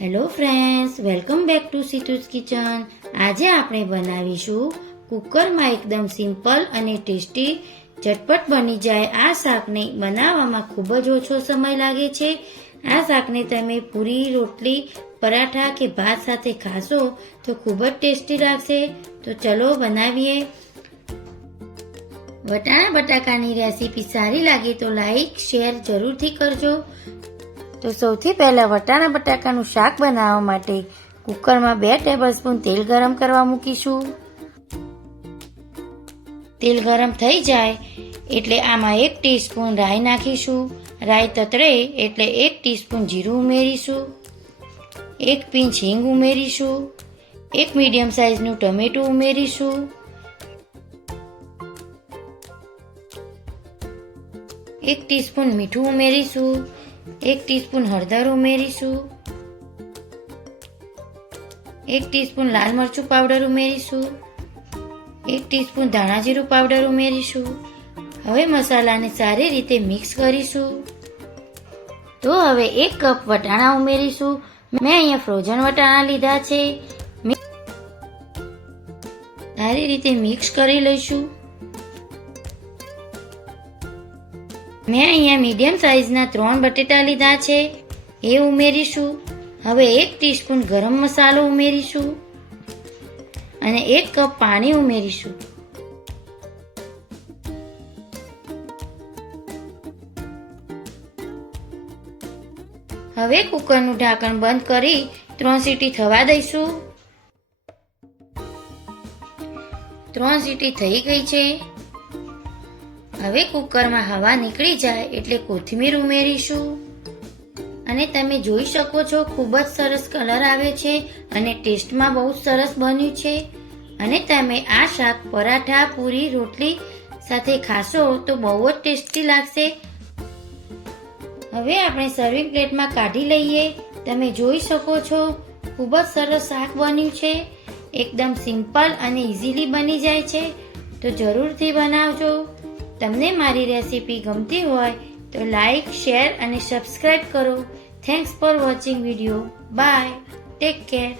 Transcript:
Hello friends, welcome back to Situ's kitchen. આજે આપણે બનાવીશું કુકરમાં એકદમ સિમ્પલ અને ટેસ્ટી ઝટપટ બની જાય આ શાકને બનાવવામાં ખૂબ જ ઓછો સમય લાગે છે. આ શાકને તમે પૂરી, રોટલી, પરાઠા કે ભાત સાથે ખાશો તો ખૂબ જ ટેસ્ટી લાગશે. તો ચલો બનાવીએ. વટાણા બટાકાની રેસીપી સારી લાગે તો લાઈક શેર જરૂરથી કરજો. તો સૌથી પહેલાં વટાણા બટાકાનું શાક બનાવવા માટે કુકરમાં 2 ટેબલસ્પૂન તેલ ગરમ કરવા મૂકીશું. તેલ ગરમ થઈ જાય એટલે આમાં 1 ટીસ્પૂન રાઈ નાખીશું. રાઈ તતડે એટલે 1 ટીસ્પૂન જીરું ઉમેરીશું. 1 પિંચ હિંગ ઉમેરીશું. 1 મીડિયમ સાઇઝનું ટમેટું ઉમેરીશું. 1 ટીસ્પૂન મીઠું ઉમેરીશું. 1 ટીસ્પૂન હળદર ઉમેરીશું. 1 ટીસ્પૂન લાલ મરચું પાવડર ઉમેરીશું. 1 ટીસ્પૂન ધાણા જીરું પાવડર ઉમેરીશું. હવે મસાલાને સારી રીતે મિક્સ કરીશું. તો હવે 1 કપ વટાણા ઉમેરીશું. મેં અહીંયા ફ્રોઝન વટાણા લીધા છે. સારી રીતે મિક્સ કરી લઈશું. મેં અહીંયા મીડિયમ સાઇઝના 3 બટેટા લીધા છે, એ ઉમેરીશું. હવે 1 ટીસ્પૂન ગરમ મસાલો ઉમેરીશું અને 1 કપ પાણી ઉમેરીશું. હવે કુકરનું ઢાંકણ બંધ કરી 3 સીટી થવા દઈશું. 3 સીટી થઈ ગઈ છે. હવે કુકરમાં હવા નીકળી જાય એટલે કોથમીર ઉમેરીશું અને તમે જોઈ શકો છો ખૂબ જ સરસ કલર આવે છે અને ટેસ્ટમાં બહુ સરસ બન્યું છે. અને તમે આ શાક પરાઠા, પૂરી, રોટલી સાથે ખાશો તો બહુ જ ટેસ્ટી લાગશે. હવે આપણે સર્વિંગ પ્લેટમાં કાઢી લઈએ. તમે જોઈ શકો છો ખૂબ જ સરસ શાક બન્યું છે. એકદમ સિમ્પલ અને ઇઝીલી બની જાય છે. તો જરૂરથી બનાવજો. તમને મારી રેસીપી ગમતી હોય તો લાઈક, શેર અને સબસ્ક્રાઈબ કરો. Thanks for watching video. Bye. Take care.